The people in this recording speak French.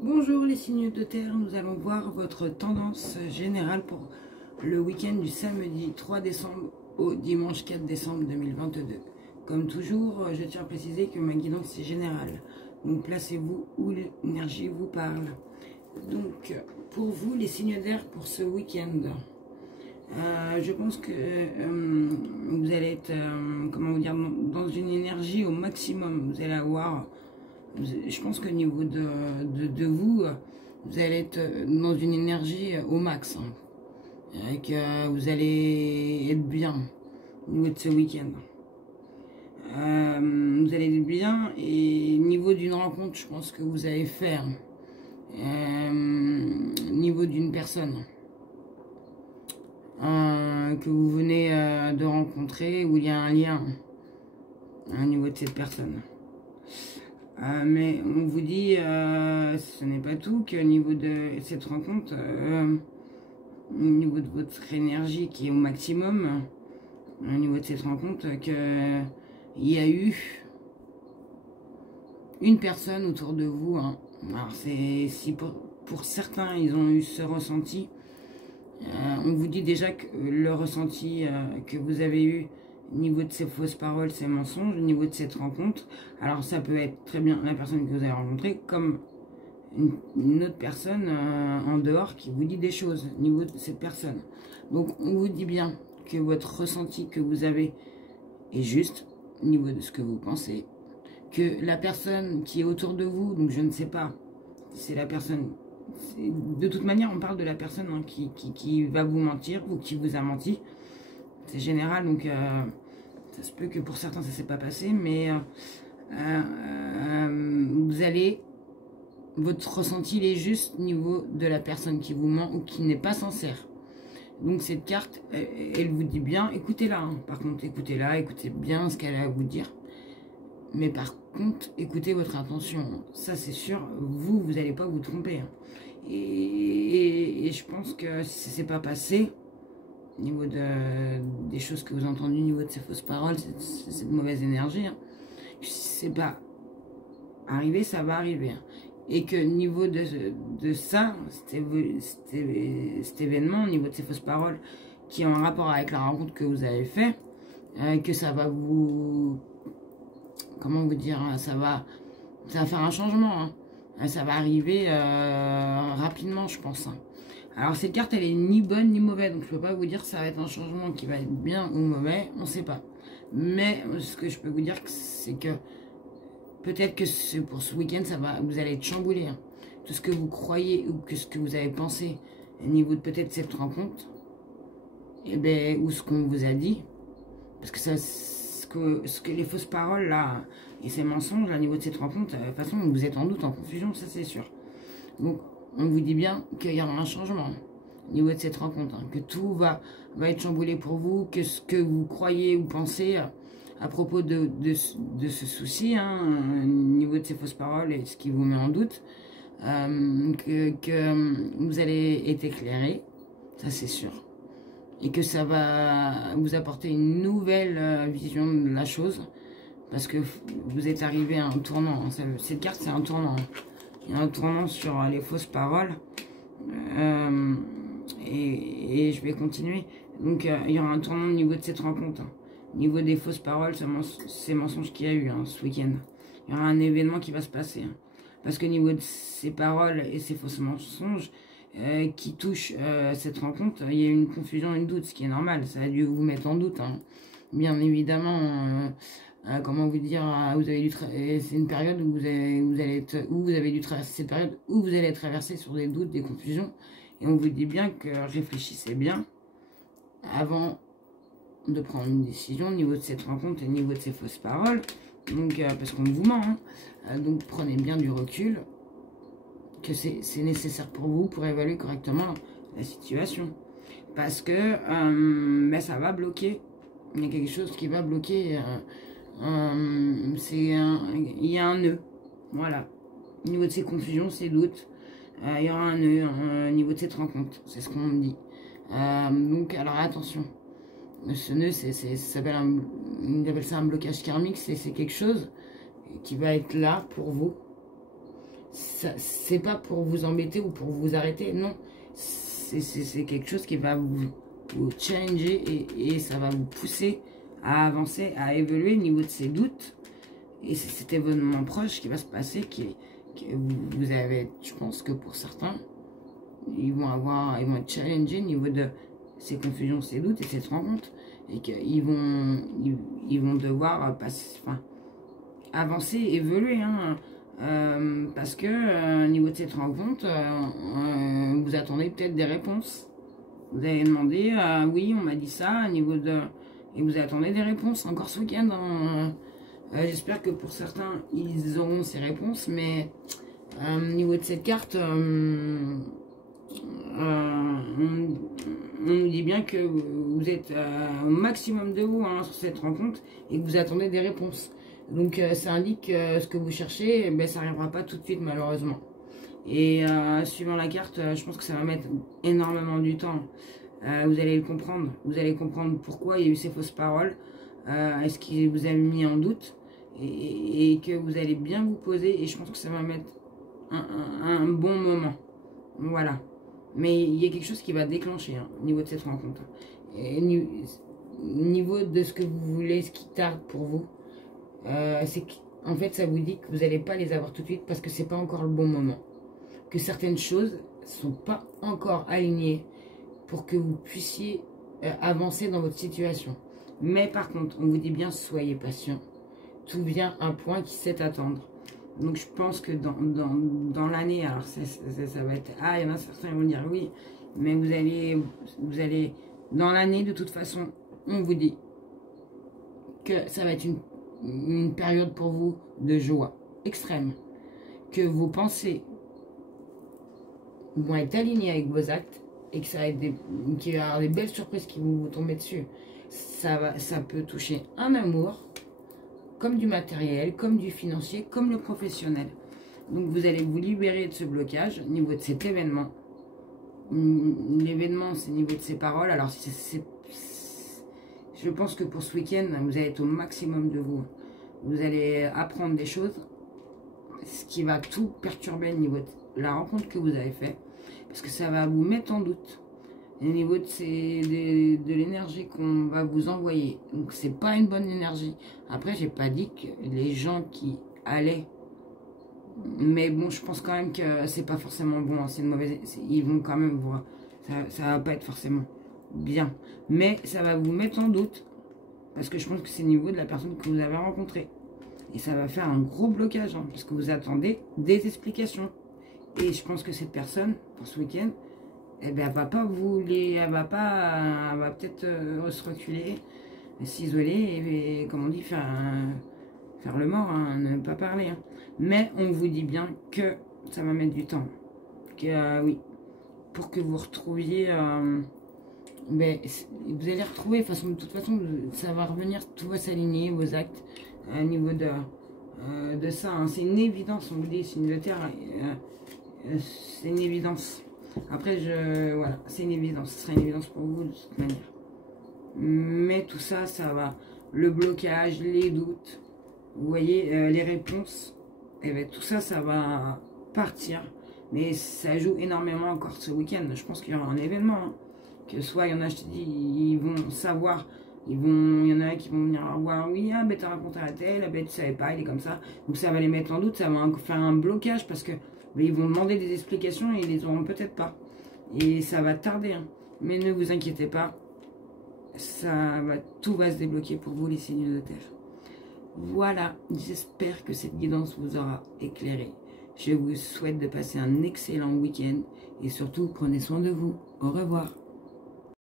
Bonjour les signes de terre, nous allons voir votre tendance générale pour le week-end du samedi 3 décembre au dimanche 4 décembre 2022. Comme toujours, je tiens à préciser que ma guidance est générale. Donc placez-vous où l'énergie vous parle. Donc pour vous les signes d'air pour ce week-end, je pense que vous allez être, comment vous dire, dans une énergie au maximum. Vous allez avoir... Je pense qu'au niveau de vous, vous allez être dans une énergie au max. Et que vous allez être bien au niveau de ce week-end. Vous allez être bien et au niveau d'une rencontre, je pense que vous allez faire. Au niveau d'une personne que vous venez de rencontrer, où il y a un lien au niveau de cette personne. Mais on vous dit, ce n'est pas tout, qu'au niveau de cette rencontre, au niveau de votre énergie qui est au maximum, au niveau de cette rencontre, qu'il y a eu une personne autour de vous. Alors si pour certains, ils ont eu ce ressenti, on vous dit déjà que le ressenti que vous avez eu, au niveau de ces fausses paroles, ces mensonges, au niveau de cette rencontre, alors ça peut être très bien la personne que vous avez rencontrée, comme une autre personne en dehors qui vous dit des choses au niveau de cette personne. Donc on vous dit bien que votre ressenti que vous avez est juste au niveau de ce que vous pensez, que la personne qui est autour de vous, donc je ne sais pas, c'est la personne, de toute manière on parle de la personne qui va vous mentir ou qui vous a menti. C'est général, donc ça se peut que pour certains ça ne s'est pas passé, mais vous allez, votre ressenti il est juste au niveau de la personne qui vous ment ou qui n'est pas sincère. Donc cette carte, elle vous dit bien, écoutez-la, par contre écoutez-la, écoutez bien ce qu'elle a à vous dire, mais par contre écoutez votre intention, ça c'est sûr, vous n'allez pas vous tromper. Et je pense que si ça ne s'est pas passé, au niveau des choses que vous avez entendues, au niveau de ces fausses paroles, cette mauvaise énergie, si c'est pas arrivé, ça va arriver. Et que au niveau de ça, cet événement, au niveau de ces fausses paroles, qui ont un rapport avec la rencontre que vous avez fait, que ça va vous... Comment vous dire, ça va faire un changement. Ça va arriver rapidement, je pense. Alors cette carte elle est ni bonne ni mauvaise, donc je peux pas vous dire que ça va être un changement qui va être bien ou mauvais, on sait pas. Mais ce que je peux vous dire c'est que peut-être que pour ce week-end vous allez être chamboulé. Tout ce que vous croyez ou que ce que vous avez pensé au niveau de peut-être cette rencontre, et ben, ou ce qu'on vous a dit, parce que ce que les fausses paroles là et ces mensonges là, au niveau de cette rencontre, de toute façon vous êtes en doute, en confusion, ça c'est sûr. Donc on vous dit bien qu'il y aura un changement au niveau de cette rencontre, que tout va être chamboulé pour vous, que ce que vous croyez ou pensez à propos de ce souci, au niveau de ces fausses paroles et ce qui vous met en doute, que vous allez être éclairé, ça c'est sûr, et que ça va vous apporter une nouvelle vision de la chose, parce que vous êtes arrivé à un tournant, cette carte c'est un tournant. Il y a un tournant sur les fausses paroles. Et je vais continuer. Donc, il y aura un tournant au niveau de cette rencontre. Au niveau des fausses paroles, ces mensonges qu'il y a eu ce week-end. Il y aura un événement qui va se passer. Parce qu'au niveau de ces paroles et ces fausses mensonges qui touchent cette rencontre, il y a eu une confusion, une doute, ce qui est normal. Ça a dû vous mettre en doute. Bien évidemment... comment vous dire, c'est une période où vous avez dû traverser cette période où vous allez traverser sur des doutes, des confusions, et on vous dit bien que réfléchissez bien avant de prendre une décision au niveau de cette rencontre et au niveau de ces fausses paroles, donc parce qu'on vous ment, donc prenez bien du recul, que c'est nécessaire pour vous pour évaluer correctement la situation, parce que ça va bloquer, il y a quelque chose qui va bloquer. Il y a un nœud, voilà, au niveau de ces confusions, ces doutes, il y aura un nœud au niveau de cette rencontre, c'est ce qu'on me dit. Donc alors attention, ce nœud, on appelle ça un blocage karmique, c'est quelque chose qui va être là pour vous, c'est pas pour vous embêter ou pour vous arrêter, non. C'est quelque chose qui va vous challenger et ça va vous pousser à avancer, à évoluer au niveau de ces doutes. Et c'est cet événement proche qui va se passer, que vous avez, je pense que pour certains, ils vont être challengés au niveau de ces confusions, ces doutes et cette rencontre. Et qu'ils vont devoir passer, enfin, avancer, évoluer, hein, parce que au niveau de cette rencontre, vous attendez peut-être des réponses. Vous allez demander, oui, on m'a dit ça, au niveau de... Et vous attendez des réponses, encore ce week-end. J'espère que pour certains, ils auront ces réponses, mais au niveau de cette carte, on nous dit bien que vous êtes au maximum de vous, hein, sur cette rencontre et que vous attendez des réponses. Donc ça indique que ce que vous cherchez, eh ben, ça n'arrivera pas tout de suite malheureusement. Et suivant la carte, je pense que ça va mettre énormément du temps. Vous allez le comprendre. Vous allez comprendre pourquoi il y a eu ces fausses paroles. Est-ce qu'il vous a mis en doute et que vous allez bien vous poser. Et je pense que ça va mettre un bon moment. Voilà. Mais il y a quelque chose qui va déclencher, hein, au niveau de cette rencontre. Et au niveau de ce que vous voulez, ce qui tarde pour vous, c'est qu'en fait, ça vous dit que vous n'allez pas les avoir tout de suite parce que c'est pas encore le bon moment. Que certaines choses sont pas encore alignées pour que vous puissiez avancer dans votre situation. Mais par contre, on vous dit bien, soyez patient. Tout vient à un point qui sait attendre. Donc je pense que dans l'année, alors ça va être... Ah, il y en a certains qui vont dire oui, mais vous allez dans l'année, de toute façon, on vous dit que ça va être une période pour vous de joie extrême. Que vos pensées vont être alignées avec vos actes et que ça va être qu'il va y avoir des belles surprises qui vont vous tomber dessus. Ça peut toucher un amour, comme du matériel, comme du financier, comme le professionnel. Donc vous allez vous libérer de ce blocage au niveau de cet événement. L'événement, c'est au niveau de ces paroles. Alors je pense que pour ce week-end, vous allez être au maximum de vous. Vous allez apprendre des choses, ce qui va tout perturber au niveau de la rencontre que vous avez faite. Parce que ça va vous mettre en doute au niveau de l'énergie qu'on va vous envoyer. Donc c'est pas une bonne énergie. Après, j'ai pas dit que les gens qui allaient, mais bon, je pense quand même que c'est pas forcément bon, c'est une mauvaise, ils vont quand même voir, ça va pas être forcément bien, mais ça va vous mettre en doute parce que je pense que c'est au niveau de la personne que vous avez rencontrée et ça va faire un gros blocage, hein, parce que vous attendez des explications et je pense que cette personne pour ce week-end, eh ben, elle va pas vous les, elle va peut-être se reculer, s'isoler et comme on dit, faire le mort, hein, ne pas parler. Hein. Mais on vous dit bien que ça va mettre du temps. Que oui, pour que vous retrouviez, ben, vous allez retrouver, de toute façon, ça va revenir, tout va s'aligner, vos actes, au niveau de ça. Hein. C'est une évidence, on vous dit, signe de terre, c'est une évidence. Après, voilà, c'est une évidence. Ce sera une évidence pour vous de toute manière. Mais tout ça, ça va. Le blocage, les doutes, vous voyez, les réponses, et bien, tout ça, ça va partir. Mais ça joue énormément encore ce week-end. Je pense qu'il y aura un événement. Hein. Que soit, il y en a, je te dis, ils vont savoir. Il y en a qui vont venir voir, oui, ah, ben, t'as raconté à tel, ah, ben, tu savais pas, il est comme ça. Donc ça va les mettre en doute, ça va faire un blocage parce que mais ils vont demander des explications et ils les auront peut-être pas. Et ça va tarder. Hein. Mais ne vous inquiétez pas. Tout va se débloquer pour vous, les signes de terre. Voilà. J'espère que cette guidance vous aura éclairé. Je vous souhaite de passer un excellent week-end. Et surtout, prenez soin de vous. Au revoir.